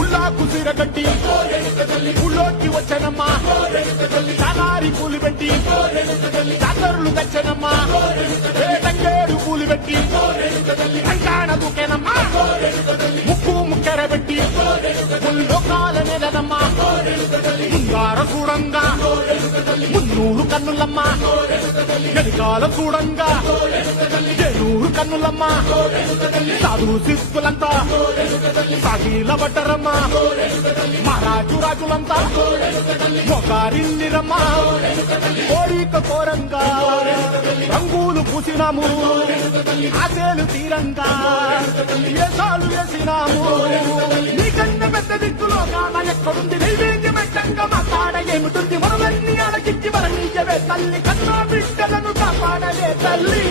ఉల్లాకు సీర కట్టి ఊళ్ళోకి వచ్చనమ్మా చాలారి పూలు పెట్టి చాకరులు తెచ్చనమ్మా తంగేడు పూలు పెట్టి కంకాణ దూకేనమ్మా ముక్కు ముక్కెర పెట్టి లోకాల నెలనమ్మా ముంగార చూడంగా మున్నూరు కన్నులమ్మా వెనకాల చూడంగా ఏనూరు కన్నులమ్మా సాధు శిస్తులంతా సాగిల పడ్డరమ్మా మహారాజు రాజులంతా మొగారిల్లిరమ్మా కోరిక కోరంగా రంగులు పూసినాము ఆశలు తీరంగా ఏసాలు వేసినాము నీకన్న పెద్ద దిక్కులో కాన ఎక్కడుంది నైవేద్యమెట్టంగా మాట్లాడ ఏమిటుంది మనమన్నీ అలకిచ్చి వరణీయవే తల్లి కన్నా బిడ్డలను కాపాడలే తల్లి